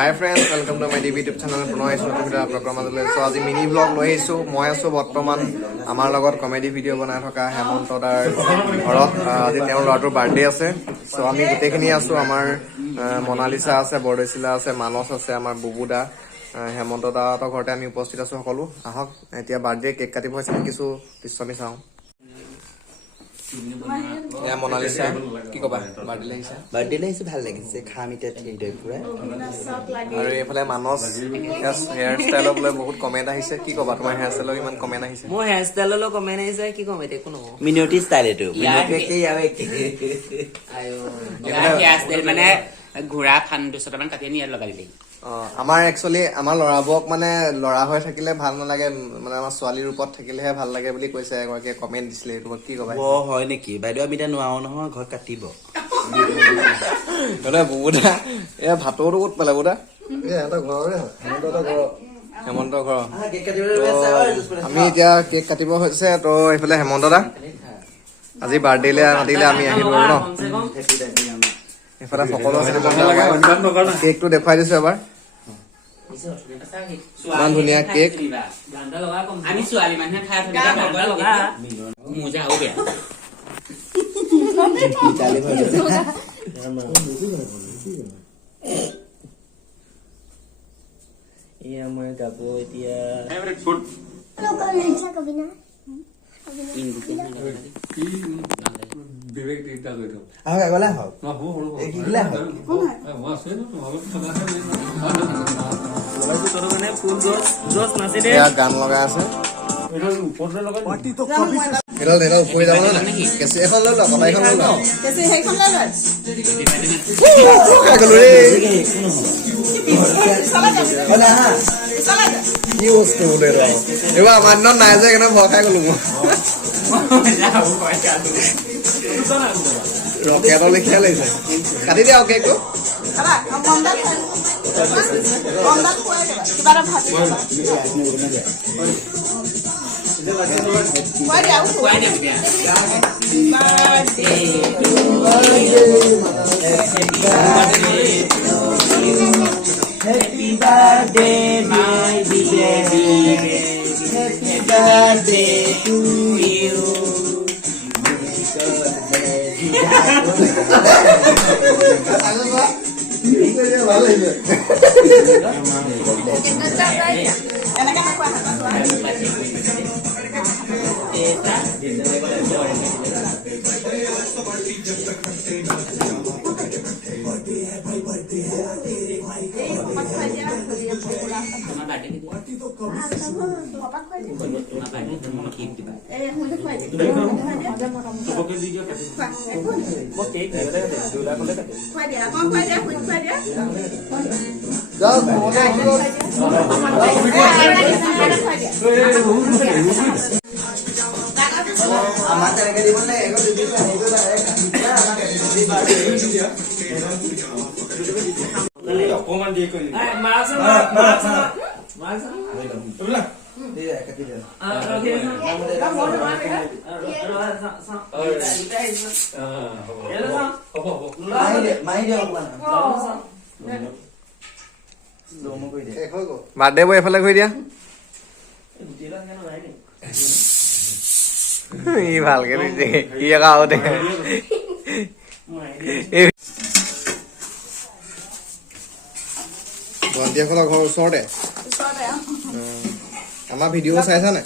Hi friends, welcome to my YouTube channel. So আজি mini blog লৈ আহিছো মই আছো বৰ্তমান আমাৰ লগত কমেডি ভিডিও বনাই থকা হেমন্ত দাৰ ঘৰত আজি তেওঁৰ ল'ৰাটোৰ বাৰ্থডে আছে সো আমি গোটেইখিনি আছো আমাৰ মনালিসা আছে বৰদেশিলা আছে মানস আছে আমাৰ বুবুদা হেমন্ত দাৰ ঘৰতে আমি উপস্থিত আছো সকলো আহক এতিয়া বাৰ্থডে কেক কাটিব হৈছে কিছু দৃশ্য আমি চাওঁ या मोनालिसा কি কবা বাৰ্থডে লাইছে ভাল লাগিছে খামিটা ঠিক দই পুৰা আৰু এফালে মানস হেয়াৰ ষ্টাইলক লৈ বহুত কমেন্ট আহিছে কি কবা তোমাৰ হেয়াৰ ষ্টাইলক ইমান কমেন্ট আহিছে মোৰ হেয়াৰ ষ্টাইললৈ কমেন্ট আহিছে কি কম এতে কোনো মিনিটি ষ্টাইল এটো মিনিটি কে যাবে আয়ো হেয়াৰ ষ্টাইল মানে ঘোৰা ফান 200 মান কাটি আনি ইয়াত লগাই দিলে আমাৰ একচুয়ালি আমাৰ লৰাবক মানে লৰা হৈ থাকিলে ভাল নালাগে মানে আমাৰ ছোৱালীৰ ৰূপত থাকিলেহে ভাল লাগে বুলি কৈছে এগৰাকী কমেন্ট দিছিলে এইটো কি কবা ও হয় নেকি বাইদেউ আমি তা নোৱাও নহয় ঘৰ কাটিব মানে বুবুদা এ ভাতৰো ক'ত পালে বুবুদা এ এটা ঘৰৰে হেমন্ত ঘৰ কেক কাটিবলৈ আমি এতিয়া কেক কাটিব হৈছে তো এইফালে হেমন্ত দা আজি বাৰ্থডেলে মাতিলে আমি আহিলো ন এফালে সকলো কেকটো দেখাই দিছো এবাৰ ইমান ধুনীয়া কেক আমি ছোৱালী মানুহে খাই থকা মুজা হ'ব বেয়া এয়া মই গাব এতিয়া ফেভাৰিট ফুড বিবেক দিটা লৈ দাও আগে গলা হও না হো হো এক গিলা হও মই আছে ন তোমার খানা খাই লগাই তো মানে ফুল জোস নাছে দে ইয়া গান লগা আছে এটা উপরে লগা পার্টি তো কবি এটা উপরে যাব না কেসে এখন ললো কলাই এখন ললো কেসে হেখন ললো গলো রে ওলা হা কি বস্তু বলে রে এবা আমার ন নাই যে কেন ভয় খাই গলো রকেট লিখে লাইছে কাটি দিও কেকটো আবা মন্দাল মন্দাল কোয়া কিবারা ভাত কোয়া দিয়া Happy birthday my baby Happy birthday to you অকমান দিয়ে কই মাছ বাৰ্থডে বয় এফালে কৰি দিয়া ই ভালকে দিছে কি একাউতে ভণ্টিসকলৰ ঘৰ ওচৰতে আমাৰ ভিডিঅ' চাইছা নাই